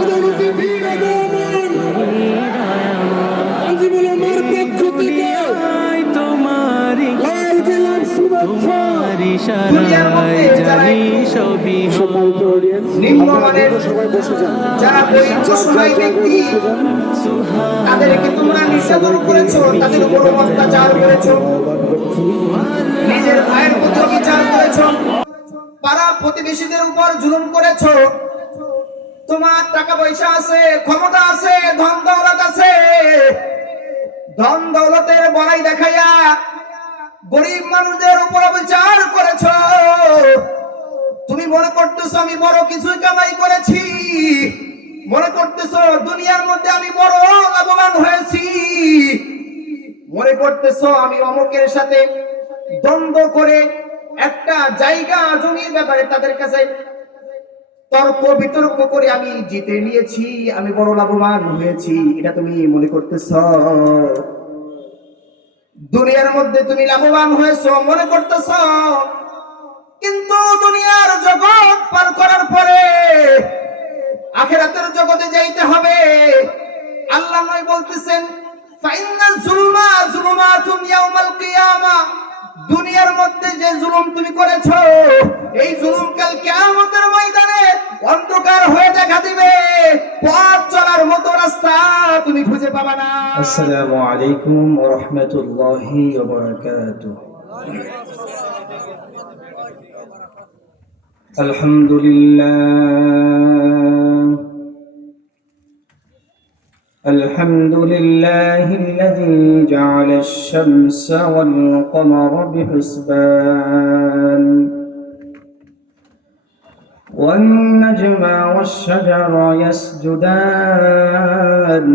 আদালতে ভিড় আগমন আজিমুল আমার পক্ষ থেকে লাল গোলাপ শুভেচ্ছা। দুনিয়ার মধ্যে যারা নিম্নমানের যারা গরিব অসহায় ব্যক্তি তাদেরকে তোমরা নির্যাতন করেছো, তাদের উপর অত্যাচার করেছো, নিজের ভাইয়ের প্রতি অবিচার করেছো, পাড়া প্রতিবেশীদের উপর জুলুম করেছো। তোমার টাকা পয়সা আছে, ক্ষমতা আছে, ধন দৌলত আছে, ধন দৌলতের বড়াই দেখাইয়া গরিব মানুষদের উপর অবিচার করেছো। তুমি মনে করতেছো আমি বড় কিছুই কামাই করেছি, মনে করতেছো দুনিয়ার মধ্যে আমি বড় লাভবান হয়েছি, মনে করতেছো আমি অমুকের সাথে দ্বন্দ্ব করে একটা জায়গা জমির ব্যাপারে তাদের কাছে তর্ক বিতর্ক করে আমি জিতে নিয়েছি, আমি বড় লাভবান হয়েছি, এটা তুমি মনে করতেছো। দুনিয়ার মধ্যে তুমি লাভবান হয়েছো মনে করতেছো, কিন্তু দুনিয়ার জগৎ পার করার পরে আখিরাতের জগতে যাইতে হবে। আল্লাহ নয় বলতেছেন ফাইন্নাল যুলমা যুলুমাতুন ইয়াউমাল কিয়ামা, দুনিয়ার মধ্যে যে জুলুম তুমি করেছো এই জুলুম কাল কিয়ামতের ময়দানে অন্ধকার হয়ে দেখা দিবে, পথ চলার মতো রাস্তা তুমি খুঁজে পাবে না। আসসালামু আলাইকুম ওয়া রাহমাতুল্লাহি ওয়া বারাকাতুহু। الحمد لله الذي جعل الشمس والقمر بحسبان والنجم والشجر يسجدان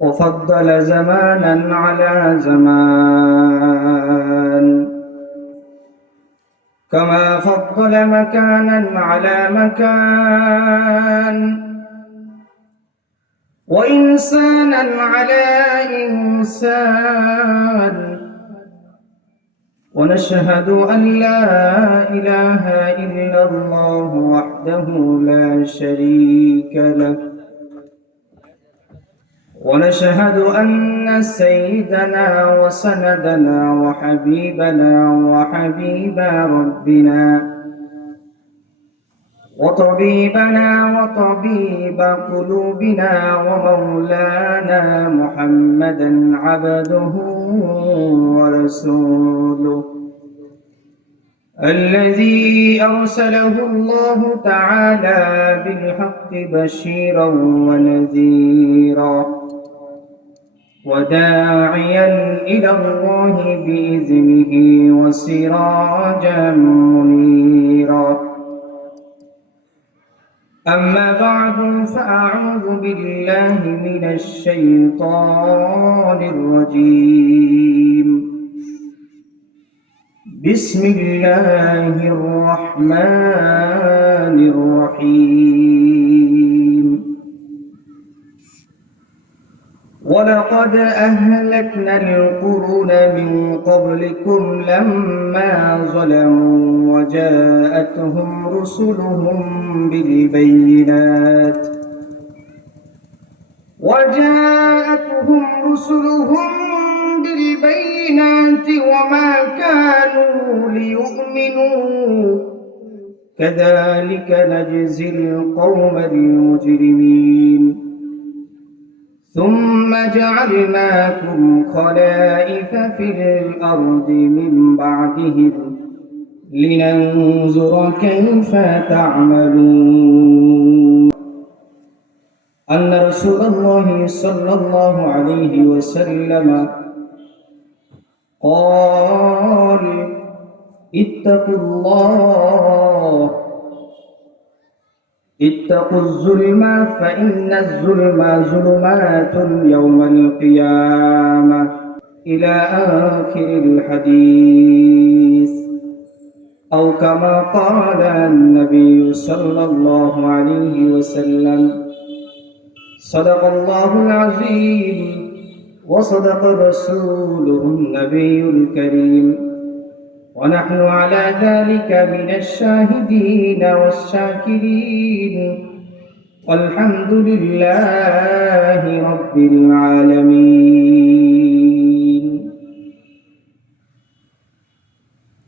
وفضل زمانا على زمان كما فضل مكانا على مكان وإنسانا على إنسان ونشهد أن لا إله إلا الله وحده لا شريك له ونشهد أن سيدنا وسندنا وحبيبنا وحبيب ربنا وطبيبنا وطبيب قلوبنا ومولانا محمدا عبده ورسوله الذي أرسله الله تعالى بالحق بشيرا ونذيرا وداعيا إلى الله بإذنه وسراجا منيرا. أما بعد فأعوذ بالله من الشيطان الرجيم. بسم الله الرحمن الرحيم. ولقد أهلكنا القرون من قبلكم لما ظلموا وجاءتهم رسلهم بالبينات وما كانوا ليؤمنوا كذلك نجزي القوم المجرمين ثم جعلناكم خلائف في الأرض من بعدهم لننظر كيف تعملون. أن رسول الله صلى الله عليه وسلم قال اتقوا الله اتقوا الظلم فإن الظلم ظلمات يوم القيامة إلى آخر الحديث أو كما قال النبي صلى الله عليه وسلم. صدق الله العظيم وصدق رسوله النبي الكريم ونحن على ذلك من الشاهدين والشاكرين والحمد لله رب العالمين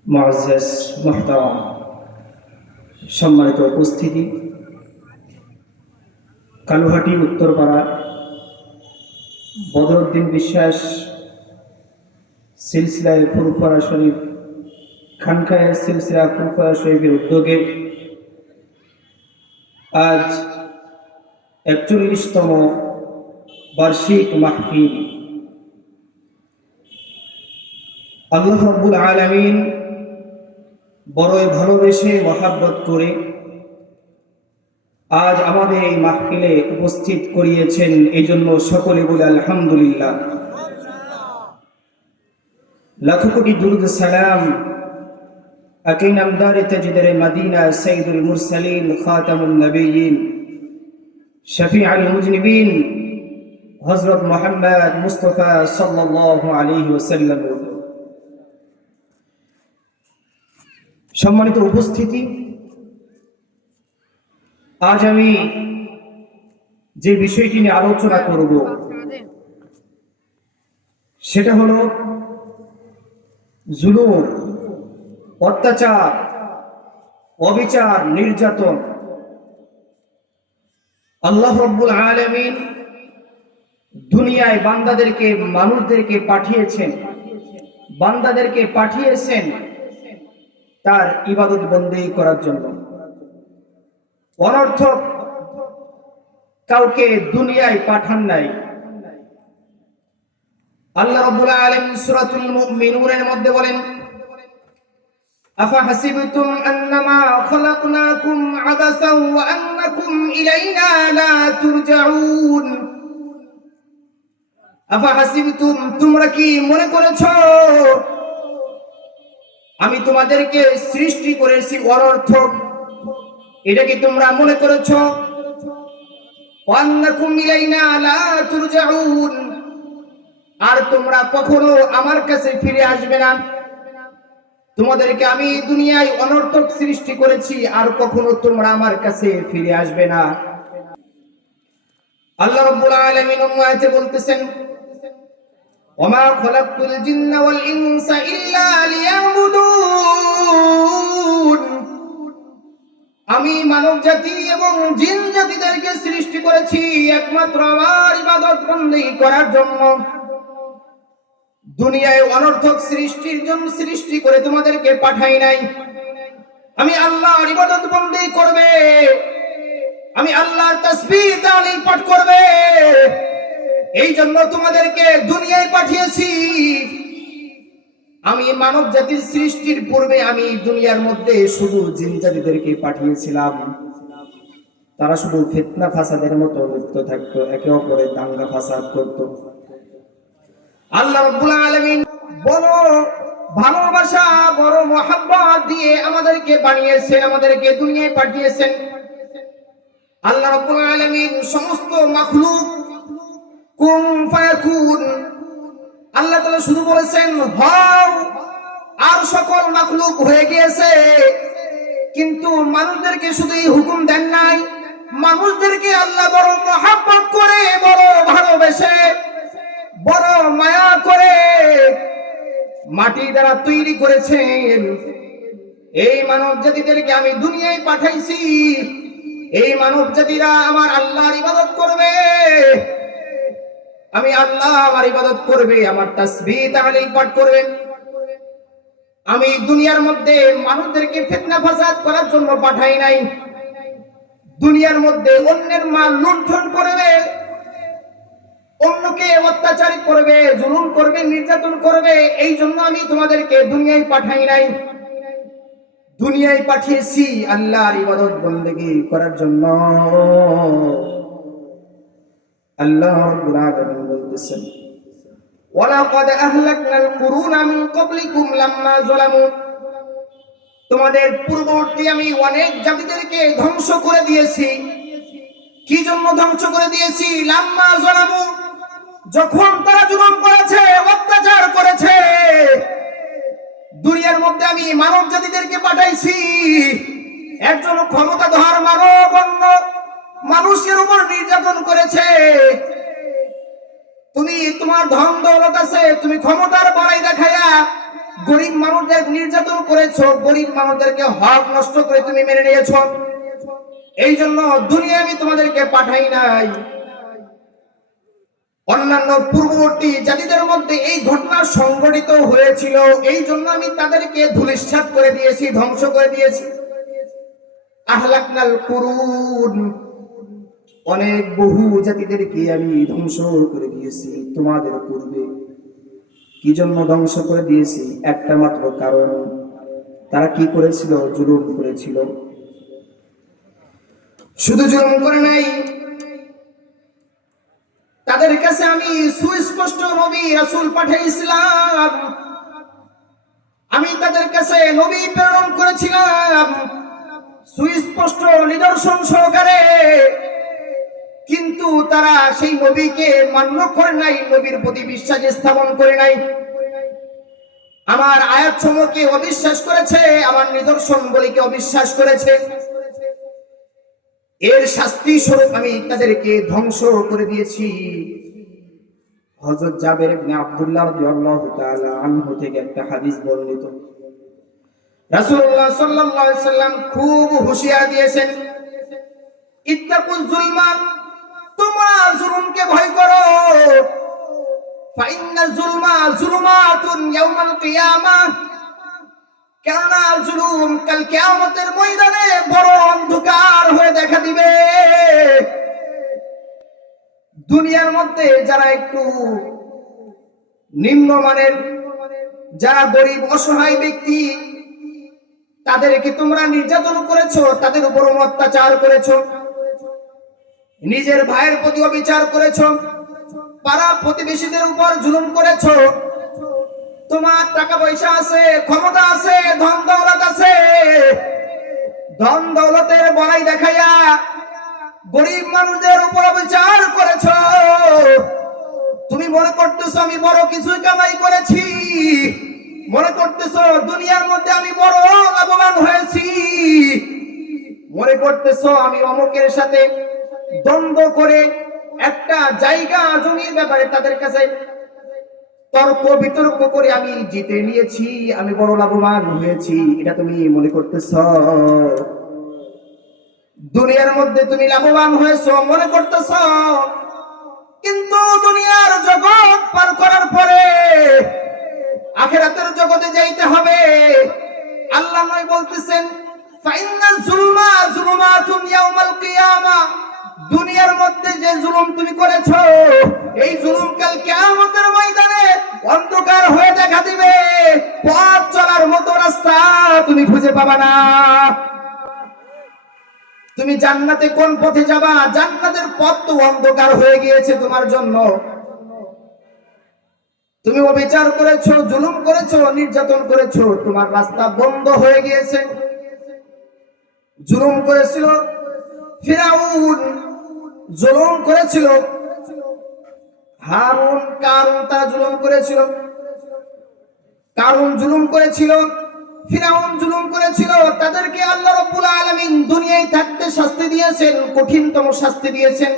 معزز محترم সম্মানিত উপস্থিতি, কালুহাটি উত্তরপাড়া বদরুদ্দিন বিশ্বাস সিলসিলায় ফুরফুরা শরীফ খানকায় সিলসিলা ফুরফুরা শরীফের উদ্যোগে আজ ৪১তম বার্ষিক মাহফিল। আল্লাহ রাব্বুল আলামিন বড়ই ভালোবেসে মহাব্বত করে আজ আমাদের এই মাহফিলে উপস্থিত করিয়েছেন, এই জন্য সকলে বলে আলহামদুলিল্লাহ। লাখো কোটি দুরুদ সালাম আকি নামদারে তাজদারে মদিনা সাইয়্যিদুল মুরসালিন খাতামুন নবিয়্যিন শফিউল মুজনিবিন হযরত মুহাম্মদ মুস্তাফা সাল্লাল্লাহু আলাইহি ওয়াসাল্লাম। সম্মানিত উপস্থিতি, আজ আমি যে বিষয়টি নিয়ে আলোচনা করব সেটা হলো জুলুম, অত্যাচার, অবিচার, নির্যাতন। আল্লাহ রাব্বুল আলামিন দুনিয়ায় বান্দাদেরকে, মানুষদেরকে পাঠিয়েছেন তার ইবাদত বন্দেগী করার জন্য। অনর্থক কাউকে দুনিয়ায় পাঠান নাই। আল্লাহ রাব্বুল আলামিন সূরাতুল মুমিনুনের মধ্যে বলেন, আফা হাসিবতুম আন্নামা খলাকনাকুম আবাসান ওয়া আন্নাকুম ইলাইনা লা তুরজাউন। আফা হাসিবতুম, তোমরা কি মনে করেছো আমি তোমাদেরকে সৃষ্টি করেছি অনর্থক? এটা কি তোমরা মনে করেছো? ওয়া আন্নাকুম ইলাইনা লা তুরজাউন, আর তোমরা কখনো আমার কাছে ফিরে আসবে না। তোমাদেরকে আমি দুনিয়ায় অনর্থক সৃষ্টি করেছি, আর কখনো তোমরা আমার কাছে ফিরে আসবে না। আল্লাহ রাব্বুল আলামিন অন্য আয়াতে বলতেছেন, ওমা খলাকতুল জিন্না ওয়াল ইনসা ইল্লা লিয়াবুদুন। আমি মানব জাতি এবং জিন জাতিদেরকে সৃষ্টি করেছি একমাত্র আমার ইবাদত বন্দেগী করার জন্য। দুনিয়ায় অনর্থক সৃষ্টির জন্য সৃষ্টি করে তোমাদেরকে পাঠাই নাই। আমি আল্লাহর ইবাদত বন্দেগী করবে, আমি আল্লাহর তাসবিহ তাহলিল পাঠ করবে, এই জন্য তোমাদেরকে দুনিয়ায় পাঠিয়েছি। আমি মানব জাতির সৃষ্টির পূর্বে আমি দুনিয়ার মধ্যে শুধু জিন জাতিদেরকে পাঠিয়েছিলাম। তারা শুধু ফিতনা ফাসাদের মতো লিপ্ত থাকতো, একে অপরের দাঙ্গা ফাসাদ করত। আল্লাহ রাব্বুল আলামিন বড় ভালোবাসা, বড় মহব্বত দিয়ে আমাদেরকে বানিয়েছেন, আমাদেরকে দুনিয়ায় পাঠিয়েছেন। আল্লাহ রাব্বুল আলামিন সমস্ত মাখলুক কুন ফায়াকুন, আল্লাহ তাআলা শুধু বলেছেন হও, আর সকল মাখলুক হয়ে গিয়েছে। কিন্তু মানুষদেরকে শুধু এই হুকুম দেন নাই, মানুষদেরকে আল্লাহ বড় মহব্বত করে, বড় ভালোবেসে, বড় মায়া করে মাটি দ্বারা তৈরি করেছেন। এই মানব জাতিদেরকে আমি দুনিয়ায় পাঠাইছি। এই মানব জাতিরা আমার আল্লাহর ইবাদত করবে, আমি আল্লাহ আমার ইবাদত করবে, আমার তাসবিহ তাহলিল পাঠ করবে। আমি দুনিয়ার মধ্যে মানুষদেরকে ফিতনা ফাসাদ করার জন্য পাঠাই নাই। দুনিয়ার মধ্যে অন্যের মাল লুণ্ঠন করবে, অন্যকে অত্যাচার করবে, জুলুম করবে, নির্যাতন করবে, এই জন্য আমি তোমাদেরকে দুনিয়ায় পাঠাই নাই। দুনিয়ায় পাঠিয়েছি আল্লাহর ইবাদত বন্দেগী করার জন্য। আল্লাহ রাব্বুল আলামিন বলতেছেন, ওয়ালাকাদ আহলাকনাল কুরুনা মিন ক্বাবলিকুম লাম্মা যালামু। তোমাদের পূর্ববর্তী আমি অনেক জাতিদেরকে ধ্বংস করে দিয়েছি। কি জন্য ধ্বংস করে দিয়েছি? লাম্মা যালামু, যখন তারা জুলুম করেছে, অত্যাচার করেছে। দুনিয়ার মধ্যে আমি মানব জাতিদেরকে পাঠাইছি, একজন ক্ষমতাধর মানব অন্য মানুষের উপর নির্যাতন করেছে। তুমি তোমার ধন দৌলত আছে, তুমি ক্ষমতার বড়াই দেখায়া গরিব মানুষদের নির্যাতন করেছো, গরিব মানুষদেরকে হক নষ্ট করে তুমি মেনে নিয়েছো। এই জন্য দুনিয়া আমি তোমাদেরকে পাঠাই নাই। অন্যান্য পূর্ববর্তী জাতিদের মধ্যে এই ঘটনা সংঘটিত হয়েছিল, এই জন্য আমি তাদেরকে ধূলিসাৎ করে দিয়েছি, ধ্বংস করে দিয়েছি। আহলাকনাল কুরুন, অনেক বহু জাতিদেরকে আমি ধ্বংস করে দিয়েছি তোমাদের পূর্বে। কি জন্য ধ্বংস করে দিয়েছি? একটা মাত্র কারণ, তারা কি করেছিল? জুলুম করেছিল। শুধু জুলুম করে নাই, তাদের কাছে আমি সুস্পষ্ট নবী রাসূল পাঠিয়েছিলাম, আমি তাদের কাছে নবী প্রেরণ করেছিলাম সুস্পষ্ট নিদর্শন সহকারে, কিন্তু তারা সেই নবীকে মান্য করে নাই, নবীর প্রতি বিশ্বাস স্থাপন করে নাই, আমার আয়াতসমূহকে অবিশ্বাস করেছে, আমার নিদর্শন বলিকে অবিশ্বাস করেছে। এর শাস্তি স্বরূপ আমি তাদেরকে ধ্বংস করে দিয়েছি। হযরত জাবের ইবনে আব্দুল্লাহ রাদিয়াল্লাহু তাআলা আনহু থেকে একটা হাদিস বর্ণিত, রাসূলুল্লাহ সাল্লাল্লাহু আলাইহি ওয়াসাল্লাম খুব হুঁশিয়ার দিয়েছেন, ইত্তাকুল যুলমা, তোমরা জুলুমকে ভয় করো, ফাইন্না যুলমা যুলুমাতুন ইয়াউমাল কিয়ামাহ, কেননা জুলুম কাল কিয়ামতের ময়দানে বড় অন্ধকার হয়ে দেখা দিবে। দুনিয়ার মধ্যে যারা একটু নিম্নমানের, যারা গরিব অসহায় ব্যক্তি, তাদেরকে তোমরা নির্যাতন করেছো, তাদের উপর অত্যাচার করেছো, নিজের ভাইয়ের প্রতি অবিচার করেছো, পাড়া প্রতিবেশীদের উপর জুলুম করেছো, তোমার টাকা পয়সা আছে, ক্ষমতা আছে, ধন দৌলত আছে, ধন দৌলতের বড়াই দেখাইয়া গরিব মানুষদের উপর অবিচার করেছো। তুমি মনে করতেছো আমি বড় কিছু কামাই করেছি, মনে করতেছো দুনিয়ার মধ্যে আমি বড় লাভবান হয়েছি, মনে করতেছো আমি অমুকের সাথে দ্বন্দ্ব করে একটা জায়গা জমির ব্যাপারে তাদের কাছে তর্ক বিতর্ক করে আমি জিতে নিয়েছি, আমি বড় লাভবান হয়েছি, এটা তুমি মনে করতেছো। দুনিয়ার মধ্যে তুমি লাভবান হয়েছো মনে করতেছো, কিন্তু দুনিয়ার জগৎ পার করার পরে আখিরাতের জগতে যাইতে হবে। আল্লাহ নয় বলতেছেন, ফাইন্না যুলমা যুলুমাতুন ইয়াউমাল কিয়ামা, দুনিয়ার মধ্যে যে জুলুম তুমি করেছো, এই জুলুম কাল কিয়ামতের ময়দানে অন্ধকার হয়ে দেখা দিবে, পথ চলার মতো রাস্তা তুমি খুঁজে পাবা না। তুমি জান্নাতে কোন পথে যাবা? জান্নাতের পথ তো অন্ধকার হয়ে গিয়েছে তোমার জন্য। তুমি অবিচার করেছো, জুলুম করেছো, নির্যাতন করেছো, তোমার রাস্তা বন্ধ হয়ে গিয়েছে। জুলুম করেছিল ফিরাউন, জুলুম করেছিল হারুন, কারুন তারা জুলুম করেছিল, কারুন জুলুম করেছিল, ফিরাউন জুলুম করেছিল। তাদেরকে আল্লাহ রাব্বুল আলামিন দুনিয়ায় থাকতে শাস্তি দিয়েছেন, কঠিনতম শাস্তি দিয়েছেন।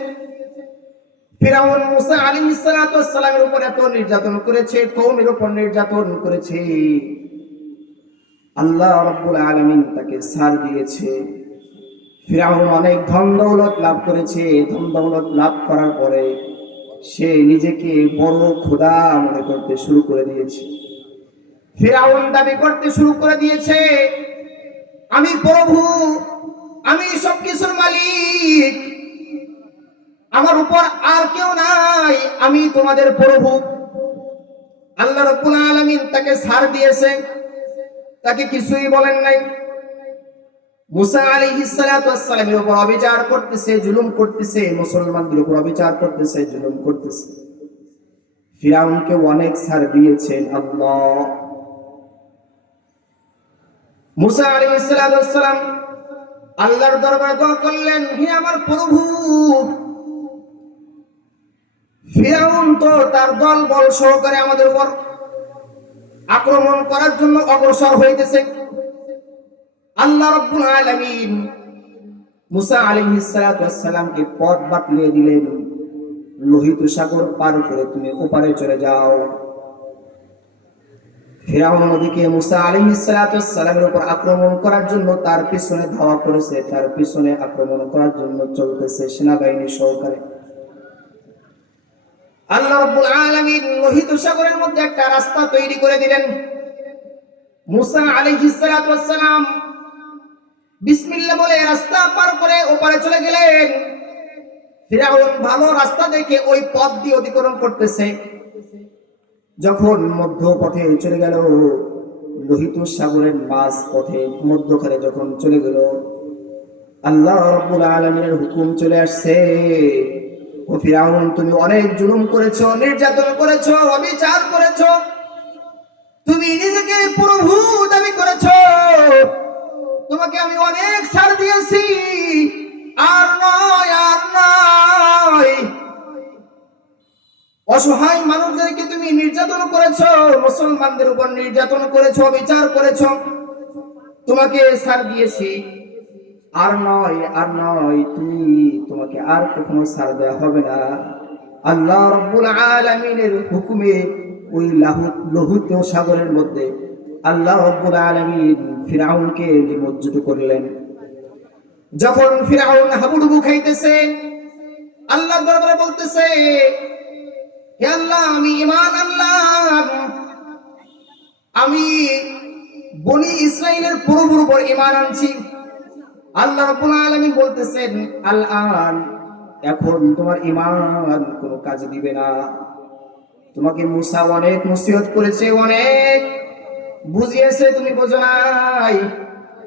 ফিরাউন মুসা আলাইহিস সালাতু ওয়াস সালামের উপর এত নির্যাতন করেছে, কওমের উপর নির্যাতন করেছে, আল্লাহ রাব্বুল আলামিন তাকে ছাড় দিয়েছে। ফিরাউন অনেক ধন দৌলত লাভ করেছে, ধন দৌলত লাভ করার পরে সে নিজেকে বড় খোদা মনে করতে শুরু করে দিয়েছে। ফিরাউন দাবি করতে শুরু করে দিয়েছে, আমি প্রভু, আমি সবকিছুর মালিক, আমার উপর আর কেউ নাই, আমি তোমাদের প্রভু। আল্লাহ রাব্বুল আলামিন তাকে ছাড় দিয়েছে, তাকে কিছুই বলেন নাই। মুসা আলাইহিস সালাতু ওয়াস সালামের উপর অবিচার করতেছে, জুলুম করতেছে, মুসলমানদের উপর অবিচার করতেছে, জুলুম করতেছে। ফিরাউনকে অনেক ছাড় দিয়েছেন আল্লাহ। মুসা আলাইহিস সালাতু ওয়াস সালাম আল্লাহর দরবারে দোয়া করলেন, হে আমার প্রভু, ফিরাউন তো তার দল বল সহকারে আমাদের উপর আক্রমণ করার জন্য অগ্রসর হইতেছে। আল্লাহ রাব্বুল আলামিন মুসা আলাইহিস সালাতু ওয়াস সালামকে পথ বাতলিয়ে দিলেন, লোহিত সাগর পার করে তুমি ওপারে চলে যাও। ফিরআউন নদীকে মুসা আলাইহিস সালাতু ওয়াস সালামের উপর আক্রমণ করার জন্য তার পিছনে ধাওয়া করেছে, তার পিছনে আক্রমণ করার জন্য চলতেছে সেনাবাহিনী সহকারে। আল্লাহ রাব্বুল আলামিন লোহিত সাগরের মধ্যে একটা রাস্তা তৈরি করে দিলেন। মুসা আলাইহিস সালাতু ওয়াস সালাম বিসমিল্লাহ বলে রাস্তা পার করে ওপারে চলে গেলেন। ফিরআউন ভালো রাস্তা দেখে ওই পথ দিয়ে অতিক্রম করতেছে। যখন মধ্য পথে চলে গেল, লোহিত সাগরের মাঝ পথে মধ্যখানে যখন চলে গেল, আল্লাহ রাব্বুল আলামিনের হুকুম চলে আসছে, ও ফিরআউন তুমি অনেক জুলুম করেছো, নির্যাতন করেছো, অবিচার করেছো, তুমি নিজেকে প্রভু দাবি করেছো, তোমাকে আমি অনেক ছাড় দিয়েছি, আর নয় আর নয়। অসহায় মানুষদেরকে তুমি নির্যাতন করেছো, মুসলমানদের উপর নির্যাতন করেছো, বিচার করেছো, তোমাকে ছাড় দিয়েছি, আর নয় আর নয়, তোমাকে আর কখনো ছাড় দেওয়া হবে না। আল্লাহ রাব্বুল আলামিনের হুকুমে ওই লোহিত সাগরের মধ্যে আল্লাহ রাব্বুল আলামিন ফিরআউনকে নিমজ্জিত করলেন। যখন ফিরআউন হাবুডুবু খাইতেছে, আল্লাহর দরবারে বলতেছে, হে আল্লাহ আমি ঈমান আনলাম, আমি বনি ইসরাইলের প্রভুর উপর ঈমান আনছি। আল্লাহ রাব্বুল আলামিন বলতেছেন, আল-আন, এখন তোমার ঈমান কোনো কাজে দিবে না। তোমাকে মুসা অনেক নসিহত করেছে, অনেক বুঝিয়েছে, তুমি বোঝো নাই,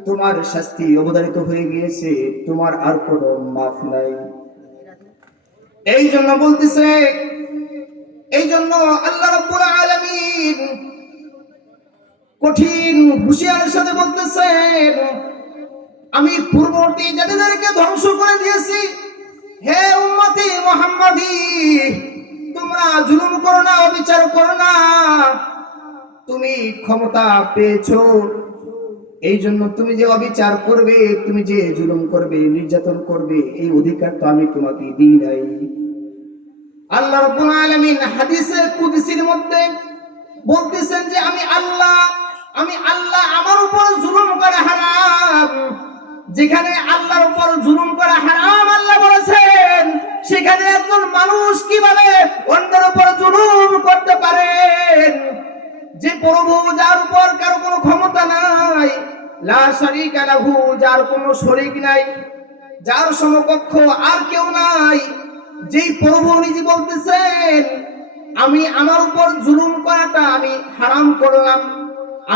তোমার শাস্তি অবধারিত হয়ে গিয়েছে, তোমার আর কোনো মাফ নাই। এই জন্য বলতেছে, এই জন্য আল্লাহ রাব্বুল আলামিন কঠিন হুঁশিয়ারের সাথে বলতেছেন, আমি পূর্ববর্তী জাতিদেরকে ধ্বংস করে দিয়েছি, হে উম্মতি মুহাম্মাদি, তোমরা জুলুম করো না, অবিচার করো না, তুমি ক্ষমতা পেয়েছো, এই জন্য তুমি যে অবিচার করবে, তুমি যে জুলুম করবে, নির্যাতন করবে, এই অধিকার তো আমি তোমাকে দিই নাই। আল্লাহ রাব্বুল আলামিন হাদিসের কুদসির মধ্যে বলতেছেন যে আমি আল্লাহ আমার উপর জুলুম করা হারাম। যেখানে আল্লাহর উপর জুলুম করা হারাম আল্লাহ বলেছেন, সেখানে একজন মানুষ কিভাবে অন্যের উপর জুলুম করতে পারেন? যে প্রভু, যার উপর কারো কোনো ক্ষমতা নাই, লা শারীকা লাহু, যার কোনো শরীক নাই, যার সমকক্ষ আর কেউ নাই, যেই প্রভু নিজে বলতেছেন আমি আমার উপর জুলুম করাটা আমি হারাম করলাম,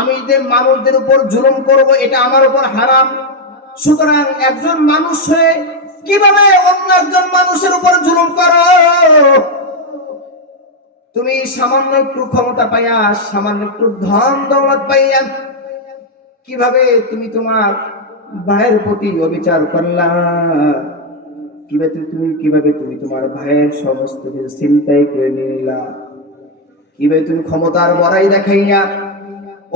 আমি যে মানুষদের উপর জুলুম করব এটা আমার উপর হারাম। সুতরাং একজন মানুষ হয়ে কিভাবে অন্য একজন মানুষের উপর জুলুম করো? তুমি সামান্য একটু ক্ষমতা পাইয়া, সামান্য একটু ধন দৌলত পাইয়া কিভাবে তুমি তোমার ভাইয়ের প্রতি অবিচার করলা? কিভাবে তুমি তোমার ভাইয়ের সমস্ত কিছু চিন্তাই করে নিলা? কিভাবে তুমি ক্ষমতার বড়াই দেখাইয়া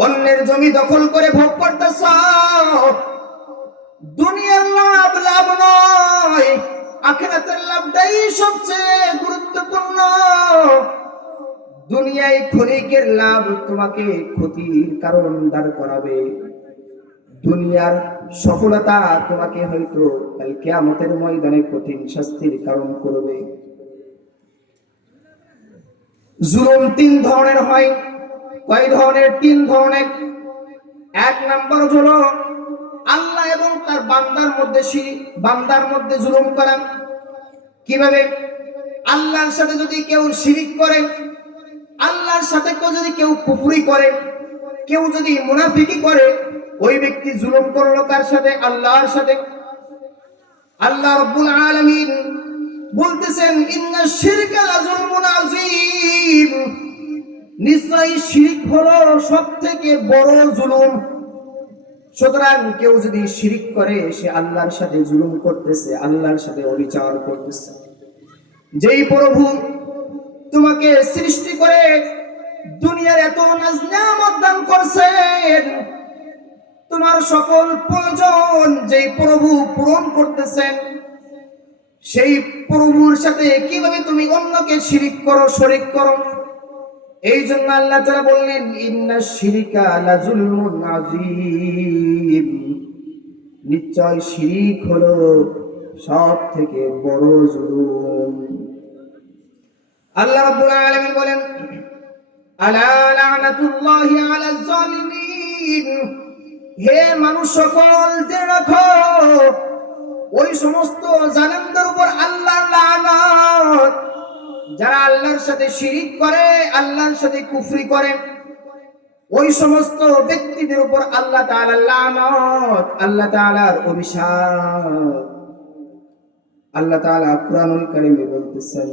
অন্যের জমি দখল করে ভোগ করতেছ? দুনিয়ার লাভ লাভ নয়, আখিরাতের লাভটাই সবচেয়ে গুরুত্বপূর্ণ। দুনিয়ায় ক্ষণিকের লাভ তোমাকে ক্ষতির কারণ দাঁড় করাবে, দুনিয়ার সফলতা তোমাকে হয়তো কাল কিয়ামতের ময়দানে কঠিন শাস্তির কারণ করবে। জুলুম তিন ধরনের হয়। কয় ধরনের? তিন ধরনের। এক নম্বর হলো আল্লাহ এবং তার বান্দার মধ্যে জুলুম করা। কিভাবে? আল্লাহর সাথে যদি কেউ শিরিক করে, আল্লাহর সাথে যদি কেউ কুফরি করে, কেউ যদি মুনাফিকি করে, ওই ব্যক্তি জুলুম করলো কার সাথে? আল্লাহর সাথে। আল্লাহ রাব্বুল আলামিন বলতেছেন, ইন্না শিরকা লাযুলমুন আযীম, নিশ্চয়ই শিরক হলো সবথেকে বড় জুলুম। সুতরাং কেউ যদি শিরক করে, সে আল্লাহর সাথে জুলুম করতেছে, আল্লাহর সাথে অবিচার করতেছে। যেই প্রভু তোমাকে সৃষ্টি করে দুনিয়ার এত নাজ নিয়ামত দান করছেন, তোমার সকল প্রয়োজন যেই প্রভু পূরণ করতেছেন, সেই প্রভুর সাথে কিভাবে তুমি অন্যকে শিরিক করো, শরীক করো? এই জন্য আল্লাহ তাআলা বললেন, ইন্নাশ শিরকা লাযুলমুন আযীম, নিশ্চয় শিরিক হলো সব থেকে বড় জুলুম। আল্লাহ রাব্বুল আলামিন বলেন, আলা লানাতুল্লাহি আলাজ জালিমিন, হে মানুষ সকল জেনে রাখো, ওই সমস্ত জালেমদের উপর আল্লাহর লানত, যারা আল্লাহর সাথে শিরিক করে, আল্লাহর সাথে কুফরি করে, ওই সমস্ত ব্যক্তিদের উপর আল্লাহ তাআলার লানত, আল্লাহ তাআলার অভিশাপ। আল্লাহ তাআলা কুরআনুল কারীমে বলতেছেন,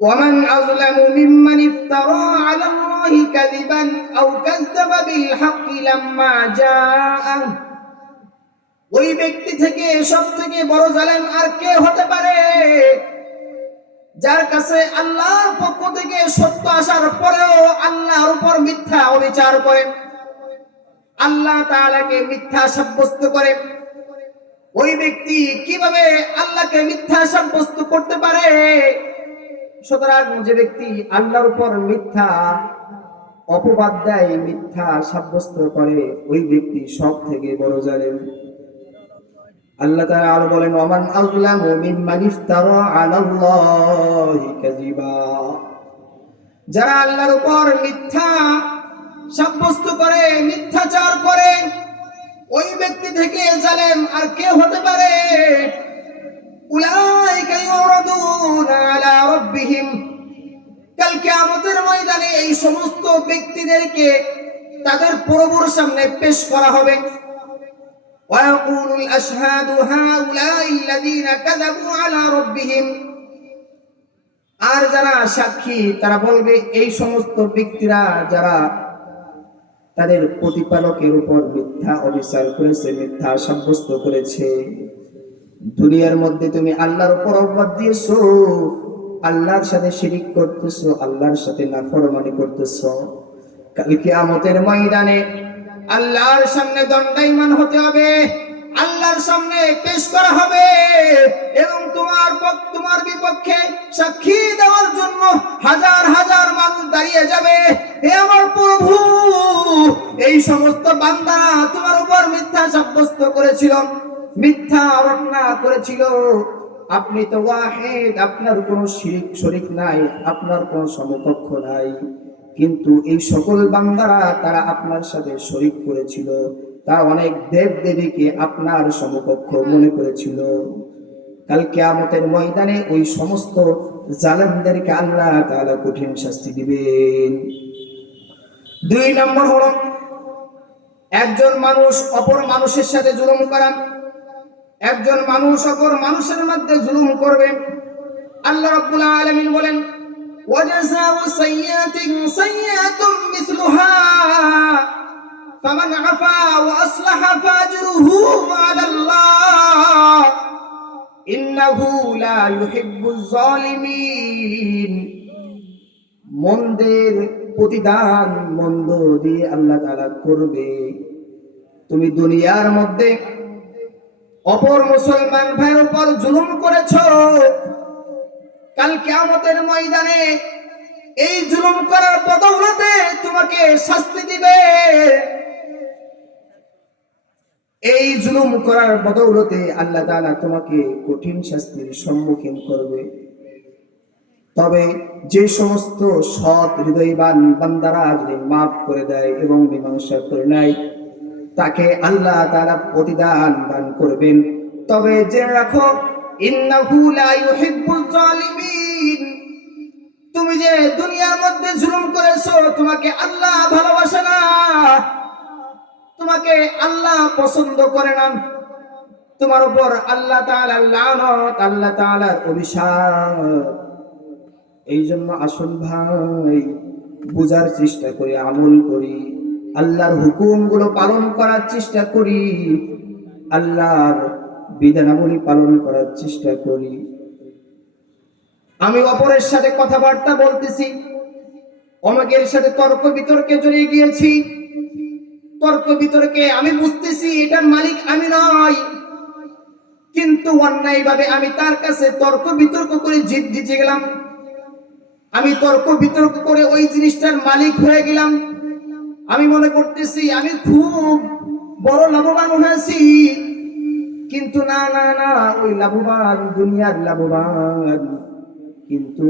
ومن أظلم ممن افترى على الله كذبا أو كذب بالحق لما جاءه, ওই ব্যক্তি থেকে সবথেকে বড় জালেম আর কে হতে পারে, যার কাছে আল্লাহর পক্ষ থেকে সত্য আসার পরেও আল্লাহর উপর মিথ্যা অবিচার করে, আল্লাহ তাআলাকে মিথ্যা সাব্যস্ত করে। ওই ব্যক্তি কিভাবে আল্লাহকে মিথ্যা সাব্যস্ত করতে পারে? সুতরাং যে ব্যক্তি আল্লাহর উপর মিথ্যা অপবাদ দেয়, মিথ্যা সাব্যস্ত করে, ওই ব্যক্তি সব থেকে বড় জালেম। আল্লাহ তাআলা আরো বলেন, ওমান আযলামু মিম্মান ইফতারা আলাল্লাহি কাযিবা, যারা আল্লাহর উপর মিথ্যা সাব্যস্ত করে, মিথ্যাচার করে, ওই ব্যক্তি থেকে জালেম আর কে হতে পারে? উলাইকা ইউরাদুনা আলা রাব্বিহিম, কাল কিয়ামতের ময়দানে এই সমস্ত ব্যক্তিদেরকে তাদের প্রভুর সামনে পেশ করা হবে। ওয়ায়াকুলুল আশহাদু হাউলাইল্লাযীনা কাযাবু আলা রাব্বিহিম, আর যারা সাক্ষী তারা বলবে, এই সমস্ত ব্যক্তিরা যারা তাদের প্রতিপালকের উপর মিথ্যা অবিচার করেছে, মিথ্যা সাব্যস্ত করেছে। দুনিয়ার মধ্যে তুমি আল্লাহর উপর অপবাদ দিয়েছো, আল্লাহর সাথে শিরিক করতেছো, আল্লাহর সাথে নাফরমানি করতেছো, কাল কিয়ামতের ময়দানে আল্লাহর সামনে দণ্ডায়মান হতে হবে, আল্লাহর সামনে পেশ করা হবে, এবং তোমার বিপক্ষে সাক্ষী দেওয়ার জন্য হাজার হাজার মানুষ দাঁড়িয়ে যাবে। হে আমার প্রভু, এই সমস্ত বান্দারা তোমার উপর মিথ্যা সাব্যস্ত করেছিল, মিথ্যা রটনা করেছিল। আপনি তো ওয়াহিদ, আপনার কোনো শরীক নাই, আপনার কোনো সমকক্ষ নাই, কিন্তু এই সকল বান্দারা তারা আপনার সাথে শরীক করেছিল, তারা অনেক দেব দেবীকে আপনার সমকক্ষ মনে করেছিল। কাল কিয়ামতের ময়দানে ওই সমস্ত জালেমদেরকে আল্লাহ তাআলা কঠিন শাস্তি দিবেন। 2 নম্বর হলো, একজন মানুষ অপর মানুষের সাথে জুলুম করা। একজন মানুষ অপর মানুষের মধ্যে জুলুম করবে, আল্লাহ রাব্বুল আলামিন বলেন, ওয়াজাযাউ সাইয়্যাতিন সাইয়্যাতুম মিসলুহা ফামান আফা ওয়া আসলাহা ফাজরুহু আলাল্লাহ ইন্নাহু লা ইউহিব্বুজ জালিমিন। মন্দের প্রতিদান মন্দ দিয়ে আল্লাহ তাআলা করবে। তুমি দুনিয়ার মধ্যে অপর মুসলমান ভাইয়ের উপর জুলুম করেছো, কাল কিয়ামতের ময়দানে এই জুলুম করার বদৌলতে তোমাকে শাস্তি দিবে। এই জুলুম করার বদৌলতে আল্লাহ তাআলা তোমাকে কঠিন শাস্তির সম্মুখীন করবে। তবে যে সমস্ত সৎ হৃদয়বান বান্দারা যদি মাফ করে দেয় এবং মীমাংসা করে নেয়, তাকে আল্লাহ তাআলা প্রতিদান দান করবেন। তবে জেনে রাখো, ইন্নাহু লা ইউহিব্বুজ জালিমিন, তুমি যে দুনিয়ার মধ্যে জুলুম করেছো, তোমাকে আল্লাহ ভালোবাসে না, তোমাকে আল্লাহ পছন্দ করে না, তোমার উপর আল্লাহ তাআলার লানত, আল্লাহ তাআলার অভিশাপ। এই জন্য আসুন ভাই, বুঝার চেষ্টা করি, আমল করি, আল্লাহর হুকুমগুলো পালন করার চেষ্টা করি, আল্লাহর বিধানাবলী পালন করার চেষ্টা করি। আমি অপরের সাথে কথাবার্তা বলতেছি, অমুকের সাথে তর্ক বিতর্কে জড়িয়ে গিয়েছি, তর্ক বিতর্কে আমি বুঝতেছি এটার মালিক আমি নয়, কিন্তু অন্যায় ভাবে আমি তার কাছে তর্ক বিতর্ক করে জিতে গেলাম, আমি তর্ক বিতর্ক করে ওই জিনিসটার মালিক হয়ে গেলাম। আমি মনে করতেছি আমি খুব বড় লাভবান হয়েছি, কিন্তু না না না, ওই লাভবান দুনিয়ার লাভবান, কিন্তু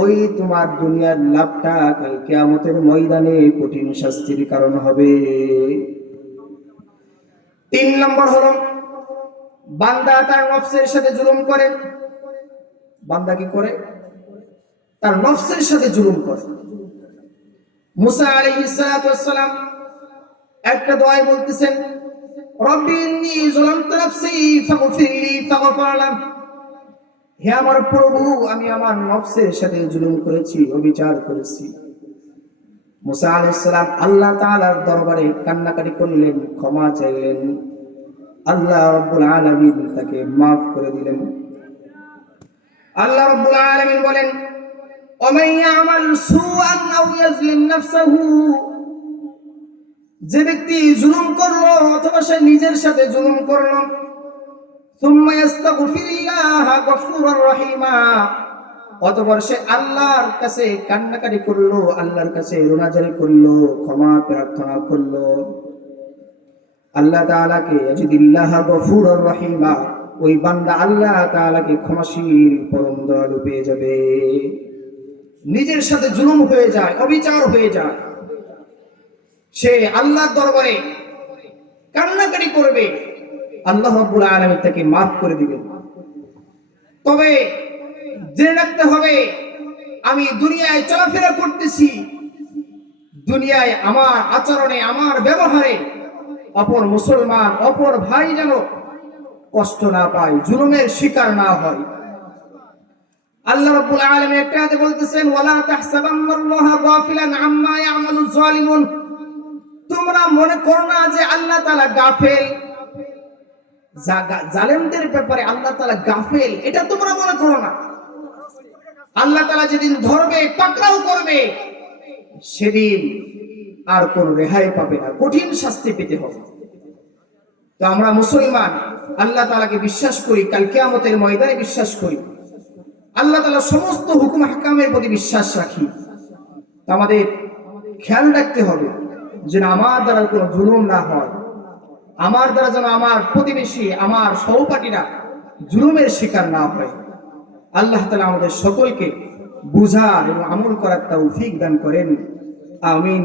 ওই তোমার দুনিয়ার লাভটা কাল কিয়ামতের ময়দানে কঠিন শাস্তির কারণ হবে। 3 নম্বর হলো বান্দা তার নফসের সাথে জুলুম করে। বান্দা কি করে? তার নফসের সাথে জুলুম করে। মুসা আলাইহিস সালাতু ওয়াস সালাম একটা দোয়া বলতেছেন, রব্বি ইন্নী যালামতু নাফসি ফাগফিরলি ফাগফার লাহ। হে আমার প্রভু, আমি আমার নফসের সাথে জুলুম করেছি, অবিচার করেছি। মুসা আলাইহিস সালাম আল্লাহ তাআলার দরবারে কান্নাকাটি করলেন, ক্ষমা চাইলেন। আল্লাহ রাব্বুল আলামিন তাকে maaf করে দিলেন। আল্লাহ রাব্বুল আলামিন বলেন, ওমান ইয়ামাল সুআন আও ইয়াজলিম নাফসাহু, যে ব্যক্তি জুলুম করলো অথবা সে নিজের সাথে জুলুম করলো, সুম্মা ইস্তাগফিরিল্লাহ গফুরুর রহিমা, অতঃপর সে আল্লাহর কাছে কান্নাকাটি করলো, আল্লাহর কাছে রোনাজারি করলো, ক্ষমা প্রার্থনা করলো, আল্লাহ তাআলাকে ইয়াজিদিল্লাহ গফুরুর রহিমা, ওই বান্দা আল্লাহ তাআলাকে ক্ষমাশীল পরম দয়ালু পেয়ে যাবে। নিজের সাথে জুলুম হয়ে যায়, অবিচার হয়ে যায়, সে আল্লাহর দরবারে কান্নাকাটি করবে, আল্লাহ রাব্বুল আলামিন তাকে maaf করে দিবেন। তবে জেনে রাখতে হবে, আমি দুনিয়ায় চলাফেরা করতেছি, দুনিয়ায় আমার আচরণে, আমার ব্যবহারে অপর মুসলমান, অপর ভাই যেন কষ্ট না পায়, জুলুমের শিকার না হয়। আল্লাহ রাব্বুল আলামিন একটা আয়াতে বলতেছেন, ওয়ালা তাহসাবান্নাল্লাহা গাফিলান আম্মা ইয়ামালুজ জালিমুন, তোমরা মনে করো না যে আল্লাহ তাআলা গাফেল, জালেমদের ব্যাপারে আল্লাহ তাআলা গাফেল, এটা তোমরা মনে করো না। আল্লাহ তাআলা যেদিন ধরবে, পাকড়াও করবে, সেদিন আর কোন রেহাই পাবে না, কঠিন শাস্তি পেতে হবে। তো আমরা মুসলমান আল্লাহ তাআলাকে বিশ্বাস করি, কাল কিয়ামতের ময়দানে বিশ্বাস করি, আল্লাহ তাআলার সমস্ত হুকুম হাকামের প্রতি বিশ্বাস রাখি। আমাদের খেয়াল রাখতে হবে যেন আমার দ্বারা কোনো জুলুম না হয়, আমার দ্বারা যেন আমার প্রতিবেশী, আমার সহপাঠীরা জুলুমের শিকার না হয়। আল্লাহ তাআলা আমাদের সকলকে বুঝার এবং আমল করার তৌফিক দান করেন। আমিন।